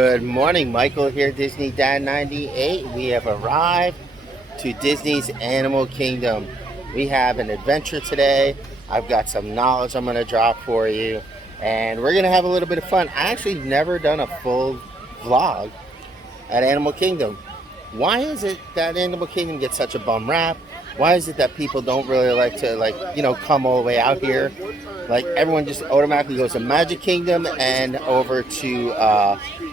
Good morning, Michael here, Disney Dad 98. We have arrived to Disney's Animal Kingdom. We have an adventure today. I've got some knowledge I'm going to drop for you, and we're going to have a little bit of fun. I actually never done a full vlog at Animal Kingdom. Why is it that Animal Kingdom gets such a bum rap? Why is it that people don't really like to come all the way out here? Like, everyone just automatically goes to Magic Kingdom and over to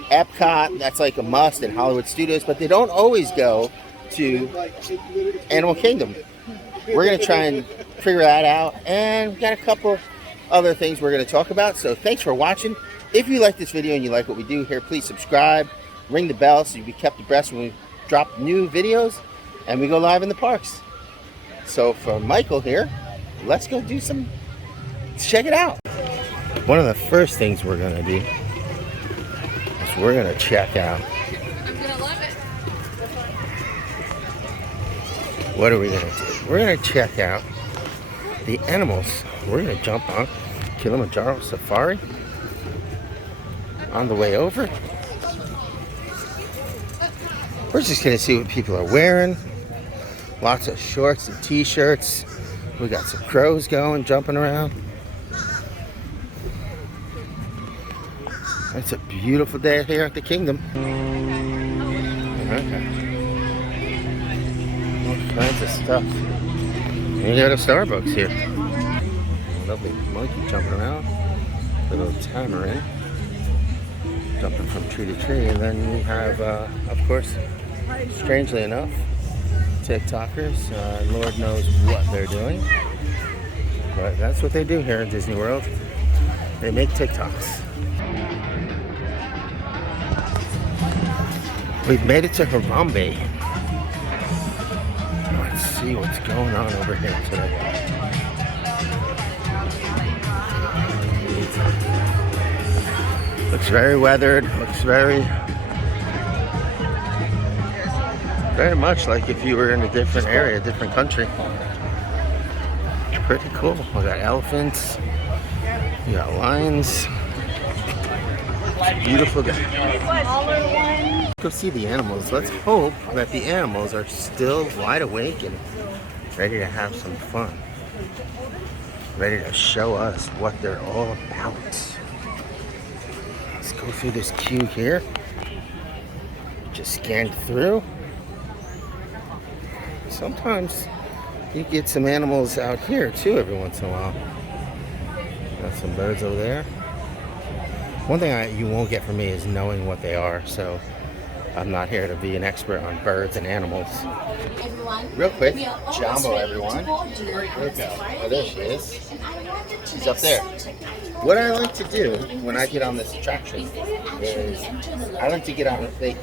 Epcot. That's like a must in Hollywood Studios, but they don't always go to Animal Kingdom. We're going to try and figure that out, and we've got a couple other things we're going to talk about. So thanks for watching. If you like this video and you like what we do here, please subscribe, ring the bell so you'll be kept abreast when we drop new videos and we go live in the parks. So for Michael here, let's go do some. Let's check it out. One of the first things we're going to do is we're going to check out. I'm going to love it. What are we going to do? We're going to check out the animals. We're going to jump on Kilimanjaro Safari on the way over. We're just going to see what people are wearing. Lots of shorts and t-shirts. We got some crows going, jumping around. It's a beautiful day here at the Kingdom. Okay. All kinds of stuff. And you got a Starbucks here. Lovely monkey jumping around. Little tamarin. Jumping from tree to tree. And then we have, of course, strangely enough, TikTokers. Lord knows what they're doing. But that's what they do here in Disney World. They make TikToks. We've made it to Harambe. Let's see what's going on over here today. Looks very weathered. Looks very much like if you were in a different area, a different country. Pretty cool. We got elephants. We got lions. It's a beautiful day. Go see the animals. Let's hope that the animals are still wide awake and ready to have some fun. Ready to show us what they're all about. Let's go through this queue here. Just scanned through. Sometimes you get some animals out here too every once in a while. Got some birds over there. One thing you won't get from me is knowing what they are, so I'm not here to be an expert on birds and animals. Real quick, Jumbo, everyone. Here we go. Oh, there she is. She's up there. What I like to do when I get on this attraction is I like to get on. They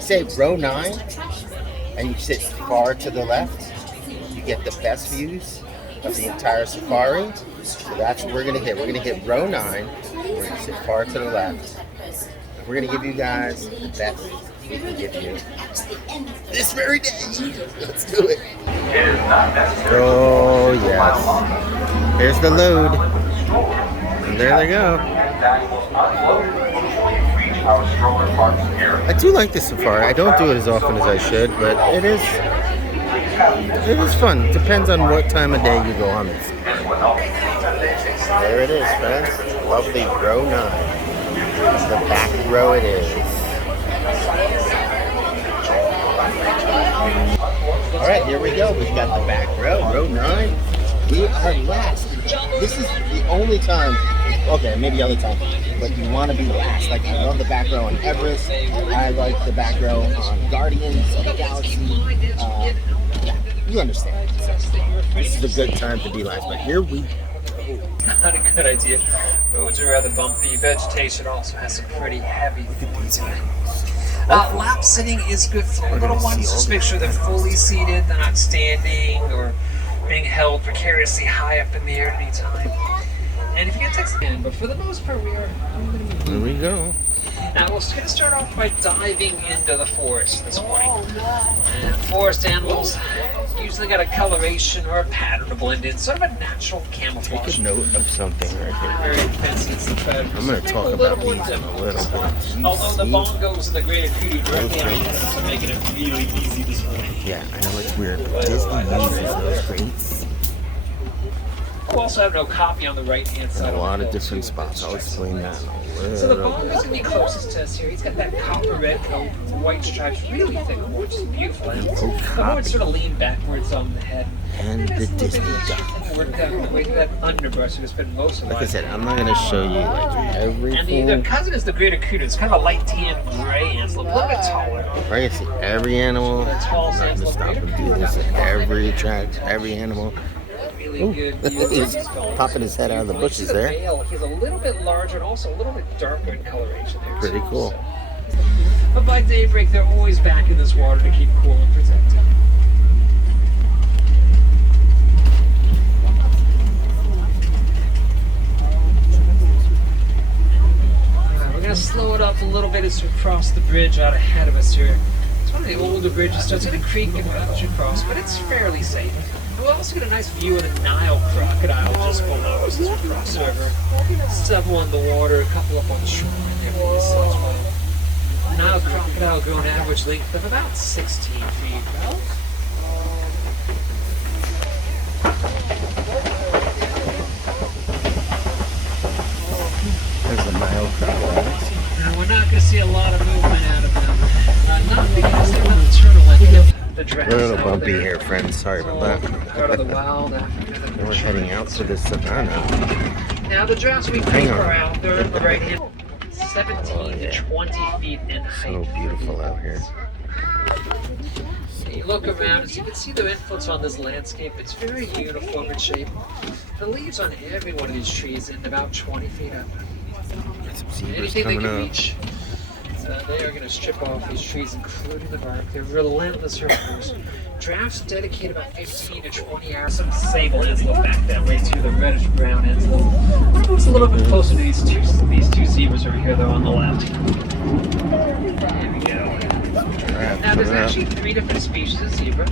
say row 9, and you sit far to the left. You get the best views of the entire safari. So that's what we're gonna hit. We're gonna hit row 9. We're gonna sit far to the left. We're gonna give you guys the best we can give you this very day. Let's do it. Oh yes. Here's the load. And there they go. I do like the safari. I don't do it as often as I should, but it is fun. It depends on what time of day you go on this. There it is, friends. Lovely row 9. The back row it is. Alright, here we go. We've got the back row, row 9. We are last. This is the only time, okay, maybe other time, but you want to be last. Like, I love the back row on Everest. I like the back row on Guardians of the Galaxy. Yeah, you understand. So, this is a good time to be last, but here we go. Not a good idea. Roads are rather bumpy. Vegetation also has some pretty heavy thorns in it. Lap sitting is good for little ones. Just make sure they're fully seated. They're not standing or being held precariously high up in the air at any time. And if you get text again, but for the most part, we are. Here we go. Now we're going to start off by diving into the forest this morning. And forest animals usually got a coloration or a pattern to blend in, sort of a natural camouflage. Take a note of something right Very here. fancy as the predators. I'm going to talk about these in a little bit. Although the bongos and the greater kudu directly are making it really easy this morning. Yeah, I know it's weird, but Disney uses those crates We'll also have no copy on the right-hand in side. a lot of different spots. I'll explain that in a little So the bit. bongo's going to be closest to us here. He's got that copper red coat, white stripes, really thick horns, just beautiful animals. The horns sort of lean backwards on the head. And the Disney duck. Worked out the way that underbrush who has been most of Like I life. said, I'm not going to show you like And the everything. cousin is the greater kudu. It's kind of a light tan gray antelope, a little bit taller. Like I said, every animal. I'm not going to stop and do this. Every animal. Really Ooh, good view. he's popping his head out of the bushes there. Male, he's a little bit larger and also a little bit darker in coloration there. Pretty cool. But by daybreak, they're always back in this water to keep cool and protected. We're going to slow it up a little bit as we cross the bridge out ahead of us here. It's one of the older bridges, so it's in a creek and we cross, but it's fairly safe. And we'll also get a nice view of the Nile crocodile just below us as we cross over. Several in the water, a couple up on the shoreline there for us as well. Nile crocodile grow an average length of about 16 feet. There's a Nile crocodile. Now we're not going to see a lot of movement out of them. Not because they're not the turtle like the giraffes. A little out bumpy there. here, friends. Sorry about that. Part of the wild Africa. We're heading out to the savannah. Now the giraffes we Hang think on. are out there in the right hand, 17 to 20 feet in height. So beautiful out here. You look around, as you can see the influence on this landscape. It's very uniform in shape. The leaves on every one of these trees end about 20 feet up. Got some zebras Anything they coming can up. reach, they are going to strip off these trees, including the bark. They're relentless herbivores. Giraffes dedicate about 15 to 20 hours. Some sable antelope back that way too, the reddish brown antelope. I'm going to move a little bit closer to these two zebras over here, though, on the left. There we go. Now, there's actually 3 different species of zebra.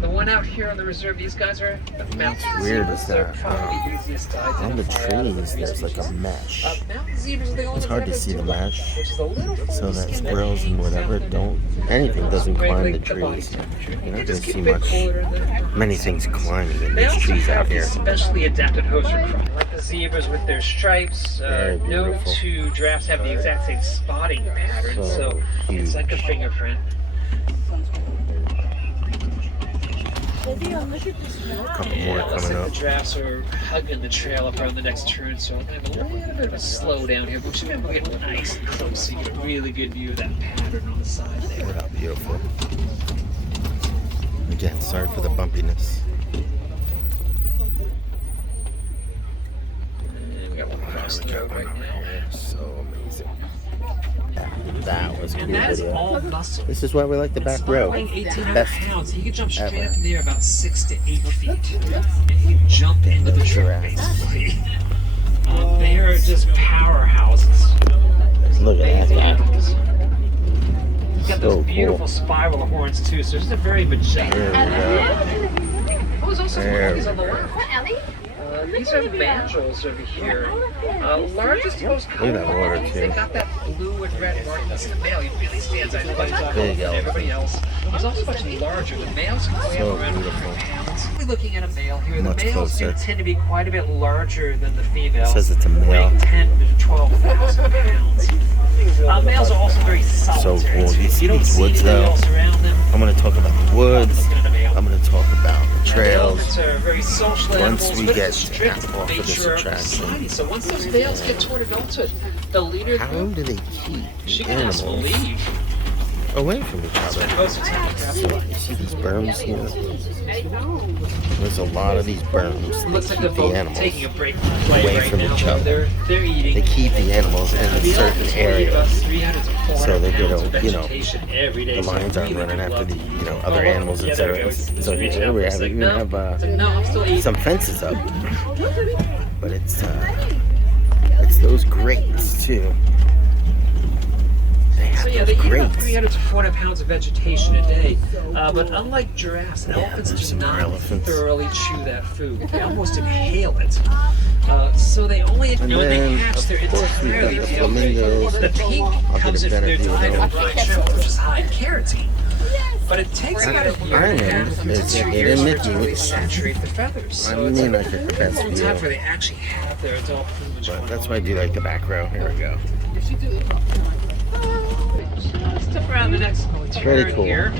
The one out here on the reserve, these guys are mountain weird zebras. is They're that, probably the easiest to On the identify out of trees, three there's like a species. mesh. Mountain zebras are the only It's hard to ones see that the do look, mesh, which is a little so funky that skin squirrels and hangs whatever down don't, anything doesn't climb the Regulates the body trees. temperature. You're not going Just to keep see a bit much, cooler in there. many things climbing in They these also trees out have here. these specially adapted hooves for cropping, like the zebras with their stripes. Very No beautiful. 2 giraffes have the exact same spotting pattern, so it's like a fingerprint. A couple more Yeah, looks coming like up. the giraffes are hugging the trail up around the next turn, so I'm going to have a little bit of a slow down here, but we should be able to get nice and close so you get a really good view of that pattern on the side there. Look how beautiful. Again, sorry for the bumpiness. And we got one across the road right now. So amazing. That was a And cool that is video. all muscle. This is why we like the back row. Weighing 1,800 Best pounds. He can jump straight ever. up in the air about 6 to 8 feet. And he can jump into the truck, basically. They are just powerhouses. Look at Amazing that. animals. He's got So those cool. beautiful spiral of horns, too, so it's just a very majestic. There we Oh, there's also some There ladies we on the left. These are mandrills over here. Largest, most Look at that water, colorful. too. They got that blue and red mark. This is the male. He really stands out. He's much more Big colorful than everybody else. He's also much larger. The males can weigh So up around beautiful. 100 pounds. We're looking at a male here. Much the males closer. do tend to be quite a bit larger than the females. It says it's a male. Weighing 10 to 12,000 pounds. Males are also very solitary. cool. too. You see don't these see woods, anybody though? else around them. I'm going to talk about the woods. Looking at a male. I'm going to talk about the trails. Elephants are very social Once animals, we but get it's a strict off of this nature of attraction. society. So once those males get toward adulthood, the leader How group, do they keep she the can ask to animals leave. away from each other? Most of the time, So you see these berms here? There's a lot of these berms it that looks like keep they're both the animals taking a break from play away right from now. each other. They're eating. They keep the animals in a The certain elephants will eat area. about 300 to 400 So they pounds get of a, you know, vegetation every day. The So lions aren't really running after love the, it. other Oh, animals, yeah, there etc. it goes. So Reach here out. we It's have like, even no. have It's like, no, I'm still eating. some fences up, but it's those grates too. eat about great. 300 to 400 pounds of vegetation a day, but unlk giraffes, elephants there's do some more not elephants. thoroughly chew that food. They almost inhale it. So they only, And when they then, hatch, they're of course, we've got entirely the dehydrated. flamingos. The pink I'll get comes a in from better their view of diet of those. brown sugar, which is high in carotene. But it takes That about a year and a half island to is 2 hidden years for it Mickey. to really saturate the feathers. I So it's mean, a I get the best long time view. before they actually have their adult plumage. But that's why I do like the back row. Here we go. Step around the next Very turn cool. here.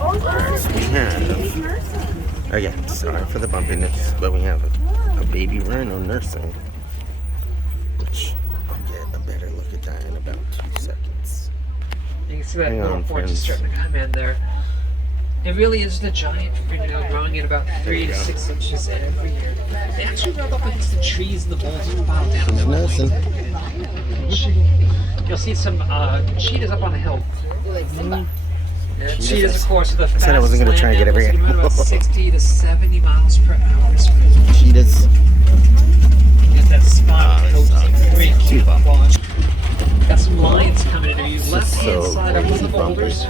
Alright, so we have, again, sorry for the bumpiness, but we have a baby rhino nursing, which I'll get a better look at that in about 2 seconds. You can see that Hang little on, horn just friends. starting to come in there. It really is a giant fingernail growing at about There 3 you to go. 6 inches every year. They actually rub up against the trees and the boulders at the bottom down She's there. nursing. You'll see some cheetahs up on the hill. And cheetahs, of course, are the I fastest said I wasn't gonna try and get every land animals. animal. About 60 to 70 miles per hour. Cheetahs. Get that spot Oh, coat, this great sucks. Too bumpy. camouflage. Got some lions coming into view. It's Left just hand so side up on the crazy bumpy. boulders.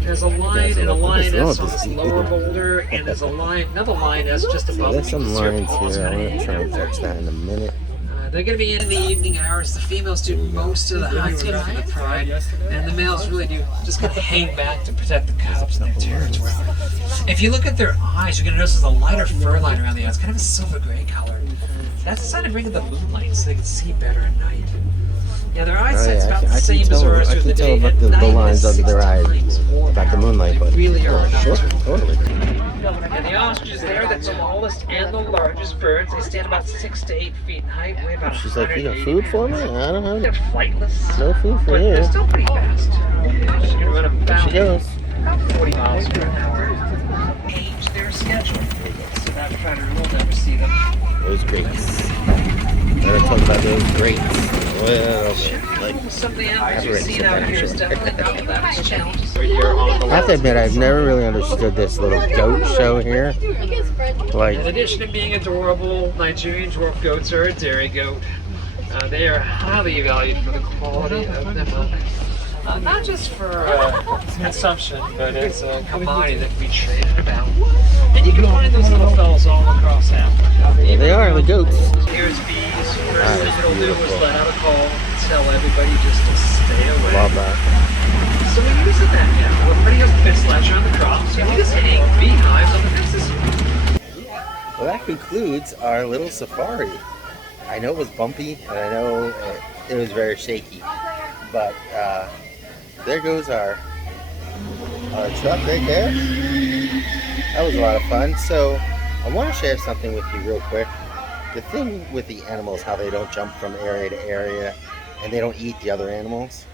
There's a lion and a look at this. lioness Oh, on this this- lower boulder, and there's another lioness just above There's me. some You can see her lines paws here. I'm kinda going to try and catch that in a minute. They're going to be in the evening hours. The females do most of the hunting for the pride, and the males really do just kind of hang back to protect the cubs in their territory. If you look at their eyes, you're going to notice there's a lighter fur line around the eyes, kind of a silver gray color. That's a sign of bringing the moonlight so they can see better at night. Yeah, their eyesight's about the same as ours during the day. about At the night, lines it's under their 6 eyes, times more about the moonlight, powerful. but They really are sure, nocturnal. totally. And the ostriches there, the smallest and the largest birds, they stand about 6 to 8 feet in height, weigh about She's like, you got 180 food for me? pounds. I don't They're know. flightless, No food for but they're you. still pretty fast. She can run There about she goes. 40 miles per hour. Change their schedule, so that predator will never see them. Those grapes. Let's talk about those grapes. Well, like, Some of the I've animals you've written seen some out here is adventure. definitely not without its challenges. I have to admit, I've never really understood this little goat show here. In Like, addition to being adorable, Nigerian dwarf goats are a dairy goat. They are highly valued for the quality of their milk. Not just for consumption, but as a commodity that can be traded about. And you can find those little fellas all across Africa. there they are, the goats. Here's bees. First That thing is it'll do is beautiful. let out a call and tell everybody just to stay away. Love that. So we're using that now. Everybody has a fence latch around the crops. You can just hang beehives on the fences. Well, that concludes our little safari. I know it was bumpy, and I know it was very shaky, but there goes our truck right there. That was a lot of fun. So I want to share something with you real quick. The thing with the animals, how they don't jump from area to area, and they don't eat the other animals.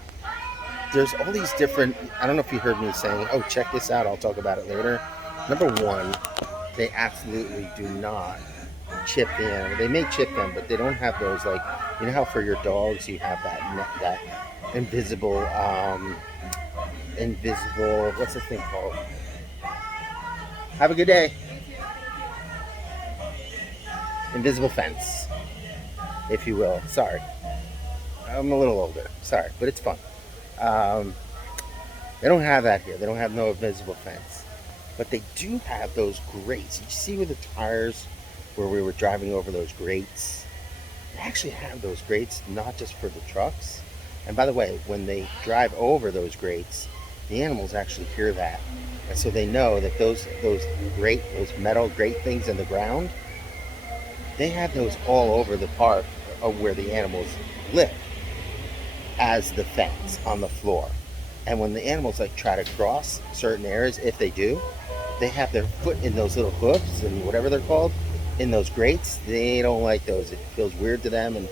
There's all these different, I don't know if you heard me saying, oh, check this out, I'll talk about it later. Number one, they absolutely do not chip the animal. They may chip them, but they don't have those, like, you know how for your dogs you have that invisible, what's the thing called? Have a good day. Invisible fence, if you will. Sorry. I'm a little older. Sorry, but it's fun. They don't have that here. They don't have no invisible fence. But they do have those grates. You see with the tires where we were driving over those grates? They actually have those grates not just for the trucks. And by the way, when they drive over those grates, the animals actually hear that. And so they know that those metal grate things in the ground, they have those all over the park of where the animals live as the fence on the floor. And when the animals like try to cross certain areas, if they do, they have their foot in those little hoofs and whatever they're called in those grates. They don't like those. It feels weird to them and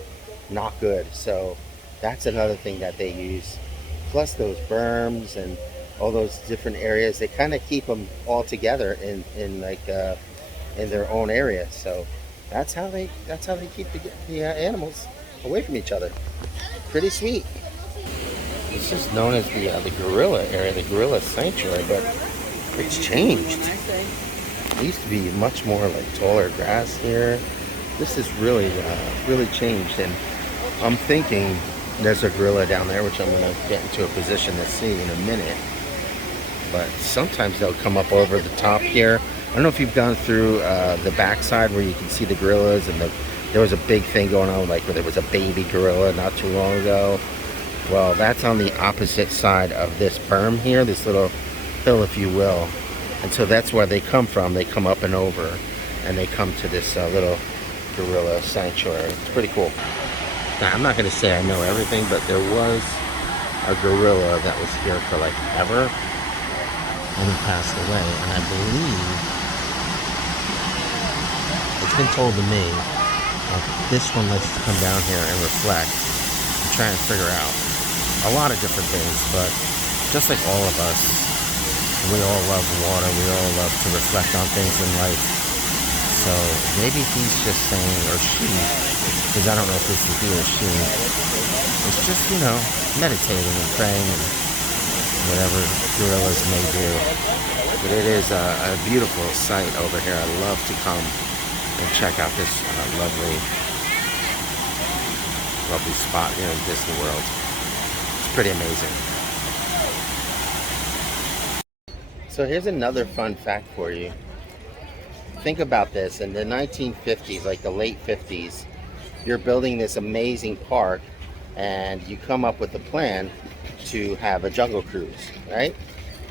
not good. So that's another thing that they use. Plus those berms and all those different areas, they kind of keep them all together in their own area. So that's how they keep the animals away from each other. Pretty sweet. This is known as the gorilla area, the gorilla sanctuary, but it's changed. It used to be much more like taller grass here. This is really changed, and I'm thinking There's a gorilla down there, which I'm going to get into a position to see in a minute. But sometimes they'll come up over the top here. I don't know if you've gone through the backside where you can see the gorillas, and there was a big thing going on, like where there was a baby gorilla not too long ago. Well, that's on the opposite side of this berm here, this little hill, if you will. And so that's where they come from. They come up and over, and they come to this little gorilla sanctuary. It's pretty cool. Now, I'm not going to say I know everything, but there was a gorilla that was here for like ever, and he passed away. And I believe it's been told to me that this one likes to come down here and reflect and try and figure out a lot of different things. But just like all of us, we all love water. We all love to reflect on things in life. So maybe he's just saying, or she, because I don't know if this is he or she, it's just, you know, meditating and praying and whatever gorillas may do. But it is a beautiful sight over here. I love to come and check out this lovely spot here in Disney World. It's pretty amazing. So here's another fun fact for you. Think about this. In the 1950s, like the late 50s, you're building this amazing park, and you come up with a plan to have a jungle cruise, right?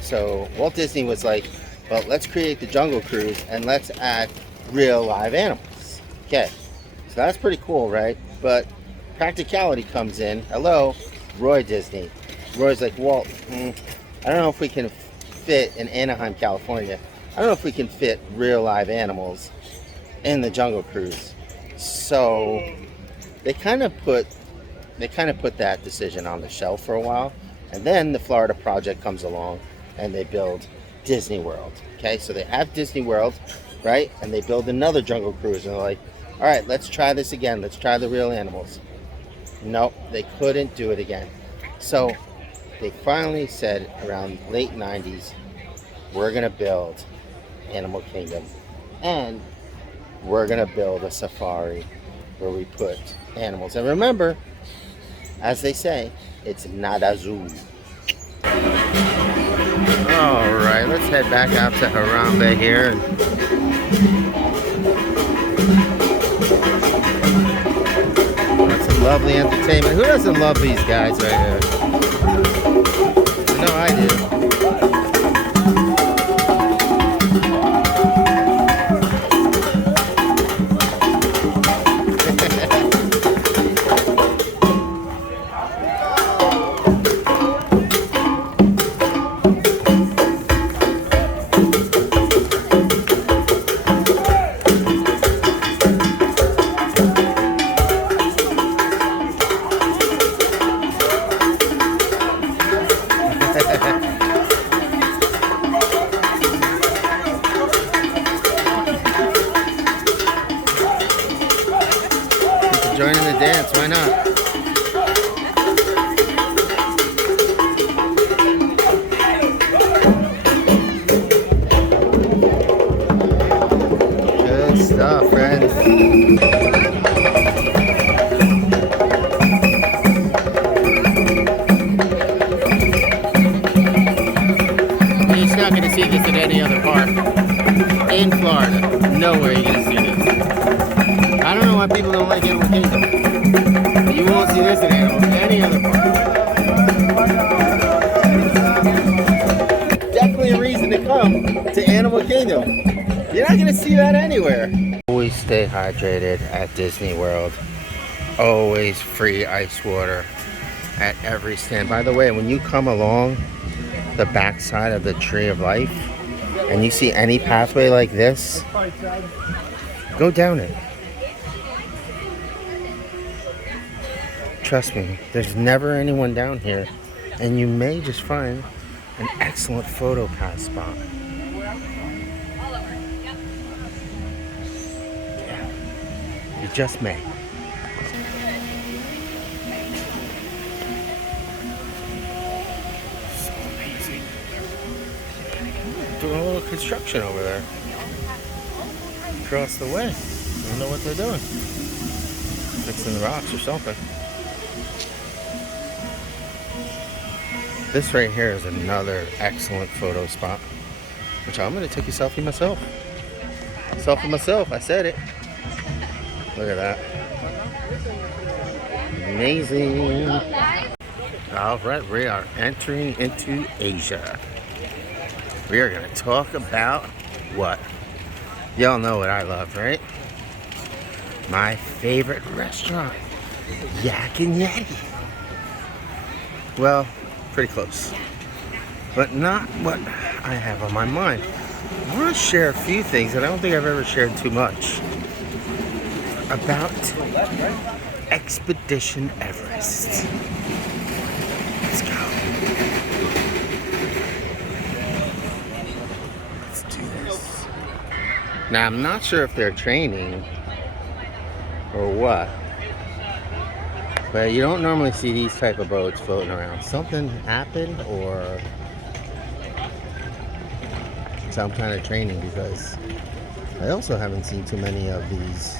So Walt Disney was like, well, let's create the jungle cruise and let's add real live animals. Okay, so that's pretty cool, right? But practicality comes in. Hello, Roy Disney. Roy's like, Walt, I don't know if we can fit in Anaheim, California. I don't know if we can fit real live animals in the jungle cruise. So they kind of put that decision on the shelf for a while, and then the Florida project comes along and they build Disney World. Okay, so they have Disney World, right? And they build another jungle cruise, and they're like, all right, let's try this again. Let's try the real animals. Nope, they couldn't do it again. So they finally said around late 90s, we're gonna build Animal Kingdom, and we're gonna build a safari where we put animals. And remember, as they say, it's nada zoo. All right, let's head back out to Harambe here. That's some lovely entertainment. Who doesn't love these guys right here? I know I do. Joining the dance, why not? Good stuff, friends. You're just not going to see this at any other park in Florida. Nowhere you're going to see this. I don't know why people don't like Animal Kingdom. You won't see this in any other park. Definitely a reason to come to Animal Kingdom. You're not going to see that anywhere. Always stay hydrated at Disney World. Always free ice water at every stand. By the way, when you come along the backside of the Tree of Life and you see any pathway like this, go down it. Trust me, there's never anyone down here, and you may just find an excellent photo pass spot. Yeah, you just may. So amazing. Doing a little construction over there. Across the way. I don't know what they're doing. Fixing the rocks or something. This right here is another excellent photo spot, which I'm gonna take a selfie myself. Selfie myself, I said it. Look at that. Amazing. All right, we are entering into Asia. We are gonna talk about what? Y'all know what I love, right? My favorite restaurant, Yak and Yeti. Well, pretty close, but not what I have on my mind. I want to share a few things that I don't think I've ever shared too much about Expedition Everest. Let's go. Let's do this. Now, I'm not sure if they're training or what, but you don't normally see these type of boats floating around. Something happened or some kind of training, because I also haven't seen too many of these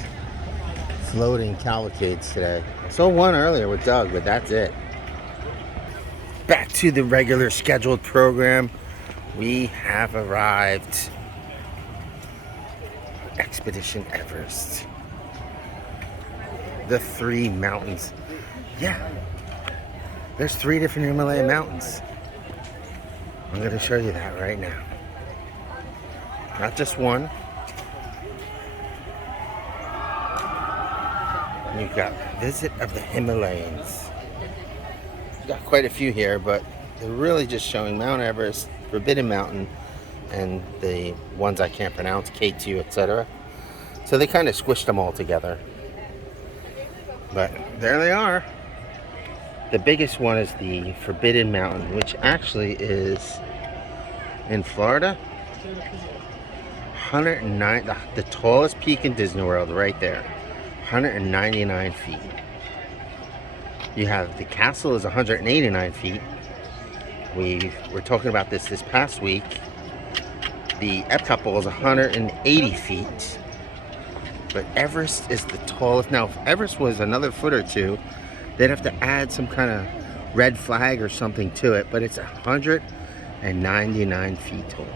floating cavalcades today. I saw one earlier with Doug, but that's it. Back to the regular scheduled program. We have arrived. Expedition Everest. The 3 mountains. Yeah, there's 3 different Himalayan mountains. I'm going to show you that right now. Not just one. You've got Visit of the Himalayas. You've got quite a few here, but they're really just showing Mount Everest, Forbidden Mountain, and the ones I can't pronounce, K2, etc. So they kind of squished them all together. But there they are. The biggest one is the Forbidden Mountain, which actually is in Florida. 109, the tallest peak in Disney World, right there. 199 feet. You have the castle is 189 feet. We were talking about this past week. The Epcot Bowl is 180 feet. But Everest is the tallest. Now, if Everest was another foot or two, they'd have to add some kind of red flag or something to it, but it's 199 feet tall.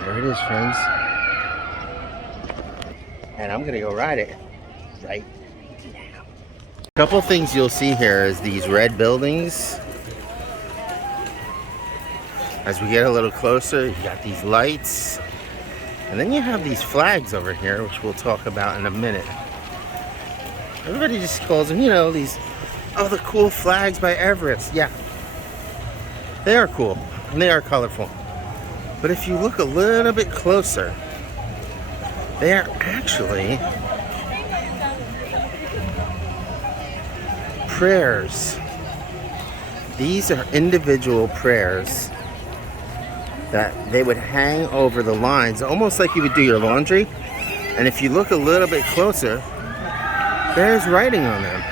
There it is, friends. And I'm gonna go ride it right now. A couple things you'll see here is these red buildings. As we get a little closer, you got these lights. And then you have these flags over here, which we'll talk about in a minute. Everybody just calls them, you know, these, oh, the cool flags by Everest. Yeah, they are cool and they are colorful. But if you look a little bit closer, they are actually prayers. These are individual prayers that they would hang over the lines, almost like you would do your laundry. And if you look a little bit closer, there's writing on them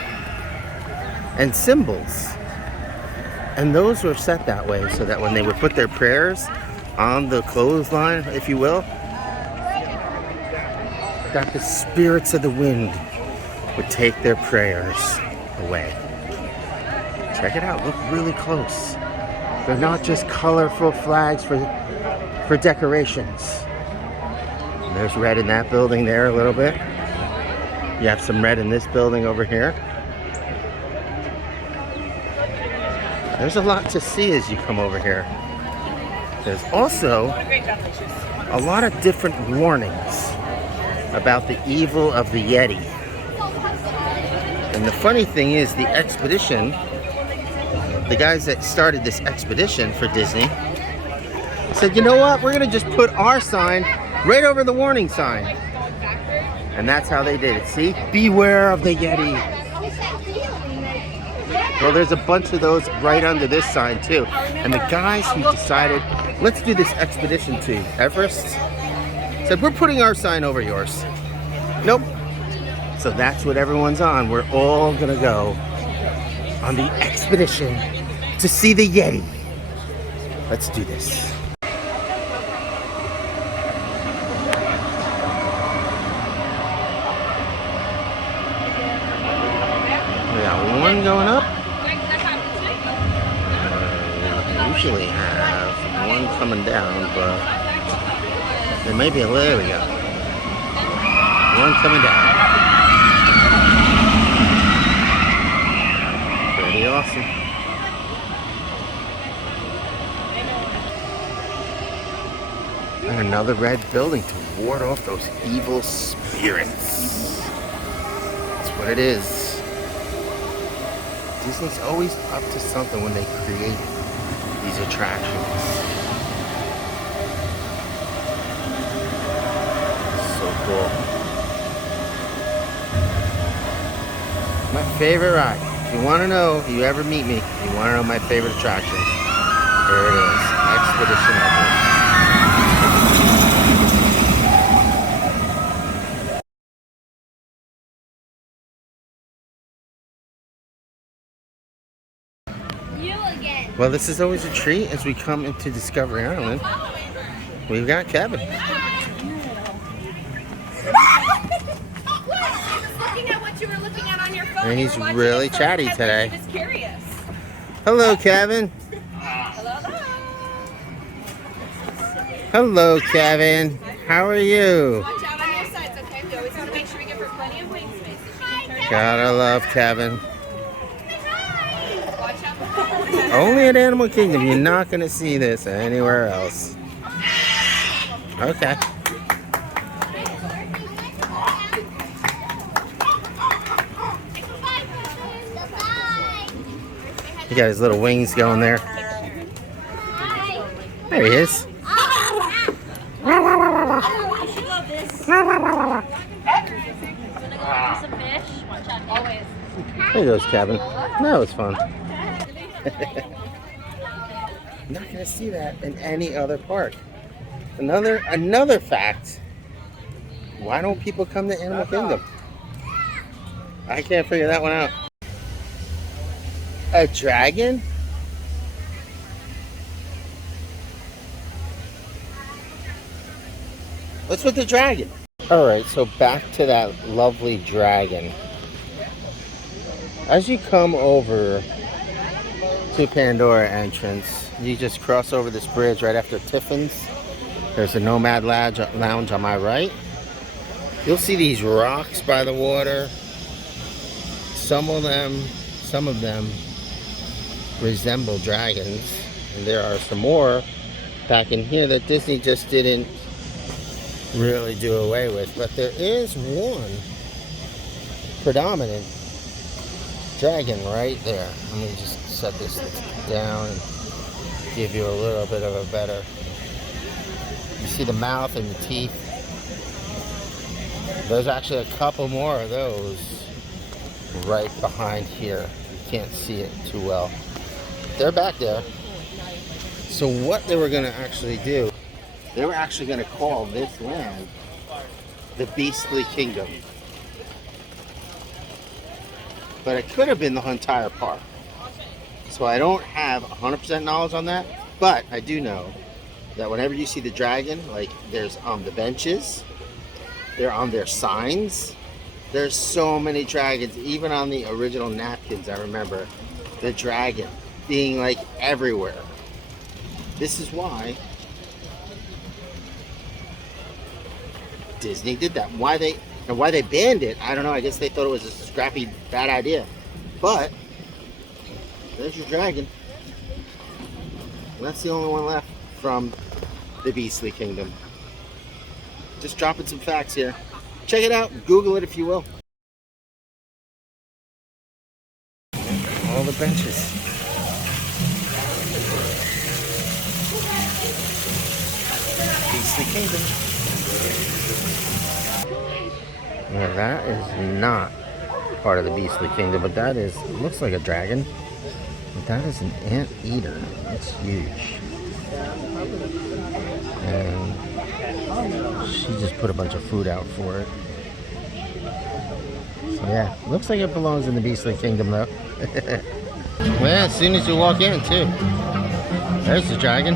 and symbols. And those were set that way so that when they would put their prayers on the clothesline, if you will, that the spirits of the wind would take their prayers away. Check it out, look really close. They're not just colorful flags for decorations. And there's red in that building there a little bit. You have some red in this building over here. There's a lot to see as you come over here. There's also a lot of different warnings about the evil of the Yeti. And the funny thing is, the expedition, the guys that started this expedition for Disney said, you know what, we're gonna just put our sign right over the warning sign. And that's how they did it. See, beware of the Yeti. Well, there's a bunch of those right under this sign too. And the guys who decided, let's do this expedition to Everest, said, we're putting our sign over yours. Nope. So that's what everyone's on. We're all gonna go on the expedition to see the Yeti. Let's do this. We got one going up. usually have one coming down, but there may be a, there we go. One coming down. Pretty awesome. And another red building to ward off those evil spirits. That's what it is. Disney's always up to something when they create these attractions. So cool. My favorite ride. If you want to know, if you ever meet me, if you want to know my favorite attraction, here it is. Expedition Everest. Well, this is always a treat as we come into Discovery Island. We've got Kevin. Looking at what you were looking at on your phone. And he's really chatty today. He was curious. Hello, Kevin. Hello. Hello, Kevin. How are you? Watch out on your sides, okay? We always want to make sure we give her plenty of wing space. Gotta love Kevin. Watch out. Only at Animal Kingdom. You're not gonna see this anywhere else. Okay. He got his little wings going there. There he is. There goes Kevin. That was fun. Not gonna see that in any other park. Another fact. Why don't people come to Animal Kingdom? I can't figure that one out. A dragon? What's with the dragon? Alright, so back to that lovely dragon. As you come over to Pandora entrance, you just cross over this bridge right after Tiffin's. There's a Nomad Lounge on my right. You'll see these rocks by the water. Some of them resemble dragons, and there are some more back in here that Disney just didn't really do away with. But there is one predominant dragon right there. Let me just set this down and give you a little bit of a better. You see the mouth and the teeth. There's actually a couple more of those right behind here. You can't see it too well. They're back there. So what they were going to actually do, they were actually going to call this land the Beastly Kingdom. But it could have been the entire park. So I don't have 100% knowledge on that, but I do know that whenever you see the dragon, like there's on the benches, they're on their signs. There's so many dragons, even on the original napkins. I remember the dragon being like everywhere. This is why Disney did that. Why they banned it, I don't know. I guess they thought it was a scrappy bad idea. But there's your dragon. And that's the only one left from the Beastly Kingdom. Just dropping some facts here. Check it out. Google it if you will. All the benches. Beastly Kingdom. Yeah, that is not part of the Beastly Kingdom, but that is, looks like a dragon. But that is an anteater. It's huge. And she just put a bunch of food out for it. So yeah, looks like it belongs in the Beastly Kingdom though. Well, as soon as you walk in too. There's the dragon.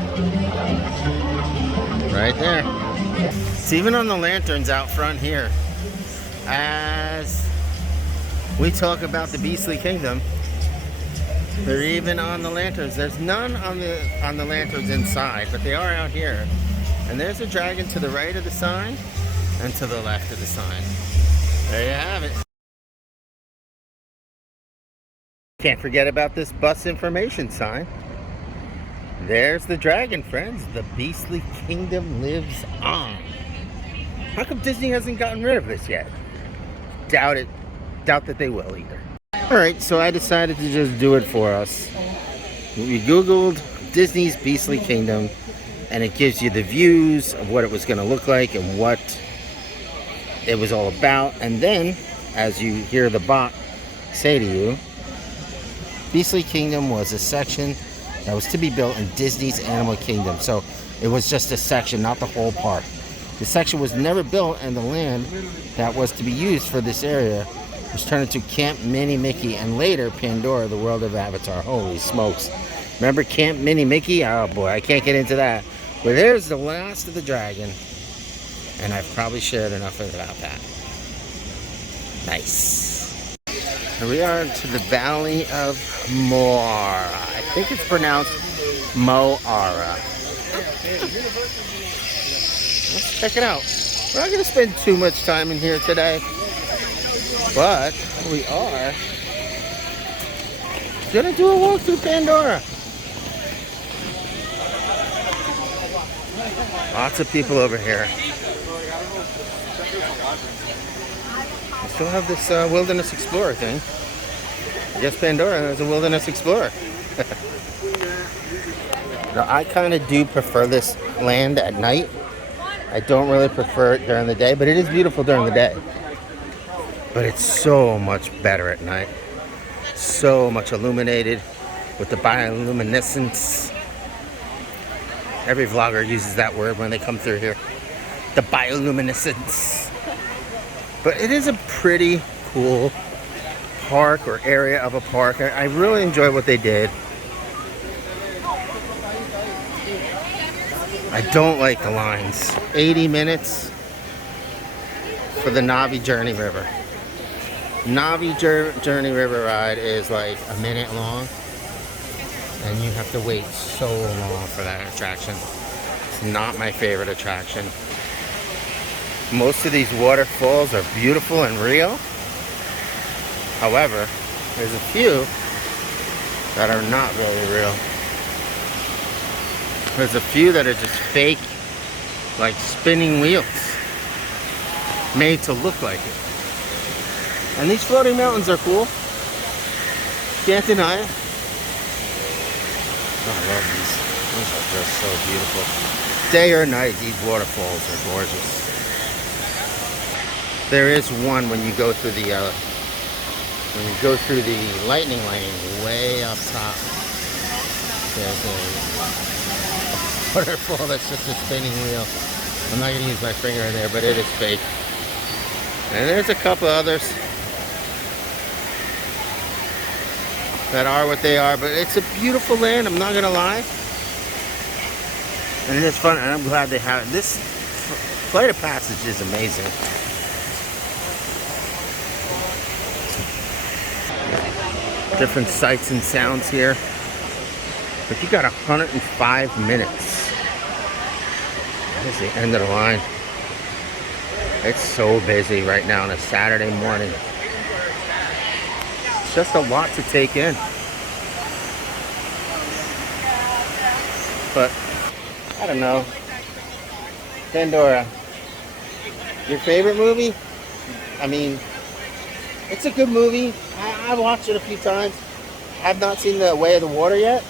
Right there. It's even on the lanterns out front here. As we talk about the Beastly Kingdom, They're even on the lanterns. There's none on the lanterns inside, but they are out here. And there's a dragon to the right of the sign and to the left of the sign. There you have it. Can't forget about this bus information sign. There's the dragon, friends. The beastly kingdom lives on. How come Disney hasn't gotten rid of this yet? Doubt it. Doubt that they will either. Alright, so I decided to just do it for us. We Googled Disney's Beastly Kingdom, and it gives you the views of what it was going to look like and what it was all about. And then, as you hear the bot say to you, Beastly Kingdom was a section that was to be built in Disney's Animal Kingdom. So it was just a section, not the whole park. The section was never built, and the land that was to be used for this area was turned into Camp Mini Mickey, and later Pandora, the world of Avatar. Holy smokes. Remember Camp Mini Mickey? Oh boy, I can't get into that. But there's the last of the dragon, and I've probably shared enough about that. Nice. Here we are to the Valley of Moara. I think it's pronounced Moara. Let's check it out. We're not going to spend too much time in here today, but we are going to do a walk through Pandora. Lots of people over here. We still have this Wilderness Explorer thing. I guess Pandora is a Wilderness Explorer. Now, I kind of do prefer this land at night. I don't really prefer it during the day, but it is beautiful during the day. But it's so much better at night. So much illuminated with the bioluminescence. Every vlogger uses that word when they come through here. The bioluminescence. But it is a pretty cool park or area of a park. I really enjoy what they did. I don't like the lines. 80 minutes for the Navi Journey River. Navi Journey River ride is like a minute long, and you have to wait so long for that attraction. It's not my favorite attraction. Most of these waterfalls are beautiful and real. However, there's a few that are not really real. There's a few that are just fake, like spinning wheels, made to look like it. And these floating mountains are cool. Can't deny it. Oh, I love these. These are just so beautiful. Day or night, these waterfalls are gorgeous. There is one when you go through the lightning lane way up top. There's a waterfall that's just a spinning wheel. I'm not going to use my finger in there, but it is fake. And there's a couple others that are what they are, but it's a beautiful land, I'm not going to lie. And it's fun, and I'm glad they have it. This Flight of Passage is amazing. Different sights and sounds here. But you got 105 minutes. That's the end of the line. It's so busy right now on a Saturday morning. It's just a lot to take in. But, I don't know. Pandora. Your favorite movie? I mean, it's a good movie. I've watched it a few times. Have not seen The Way of the Water yet.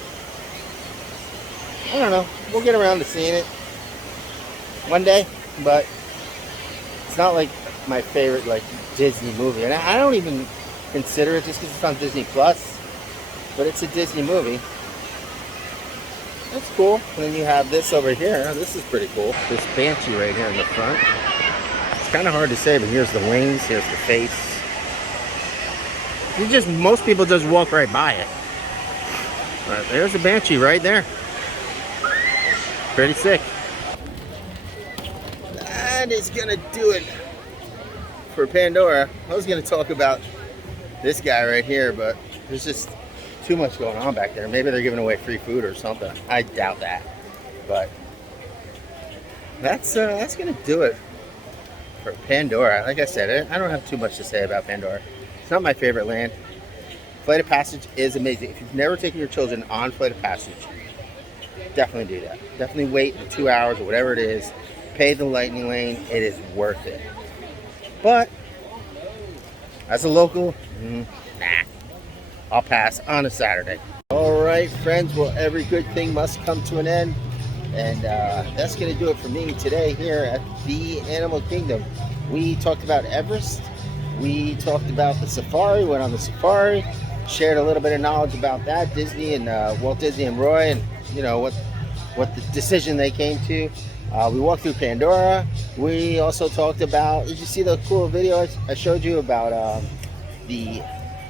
I don't know. We'll get around to seeing it one day, but it's not like my favorite like Disney movie, and I don't even consider it just because it's on Disney Plus. But it's a Disney movie. That's cool. And then you have this over here. This is pretty cool. This banshee right here in the front. It's kind of hard to say, but here's the wings. Here's the face. Most people just walk right by it. But there's a banshee right there. Pretty sick. That is gonna do it for Pandora. I was gonna talk about this guy right here, but there's just too much going on back there. Maybe they're giving away free food or something. I doubt that. But that's gonna do it for Pandora. Like I said, I don't have too much to say about Pandora. It's not my favorite land. Flight of Passage is amazing. If you've never taken your children on Flight of Passage, definitely do that. Definitely wait the 2 hours or whatever it is. Pay the lightning lane. It is worth it. But as a local, nah. I'll pass on a Saturday. All right, friends. Well, every good thing must come to an end. And that's going to do it for me today here at the Animal Kingdom. We talked about Everest. We talked about the safari, went on the safari, shared a little bit of knowledge about that, Disney and Walt Disney and Roy, and you know what the decision they came to. We walked through Pandora. We also talked about, did you see the cool video I showed you about the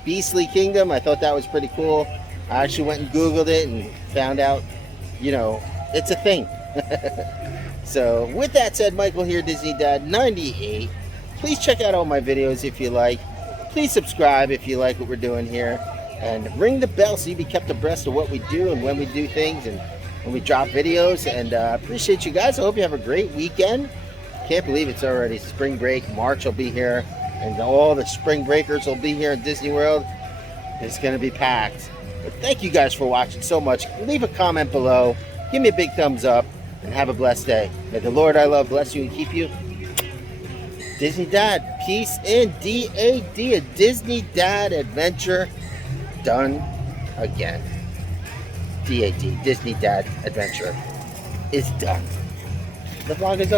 Beastly Kingdom? I thought that was pretty cool. I actually went and Googled it and found out, you know, it's a thing. So with that said, Michael here, Disney Dad 98. Please check out all my videos if you like. Please subscribe if you like what we're doing here. And ring the bell so you be kept abreast of what we do and when we do things and when we drop videos. And appreciate you guys. I hope you have a great weekend. Can't believe it's already spring break. March will be here. And all the spring breakers will be here in Disney World. It's going to be packed. But thank you guys for watching so much. Leave a comment below. Give me a big thumbs up. And have a blessed day. May the Lord I love bless you and keep you. Disney Dad, peace and D-A-D, a Disney Dad adventure done again. D-A-D, Disney Dad adventure is done. The vlog is over.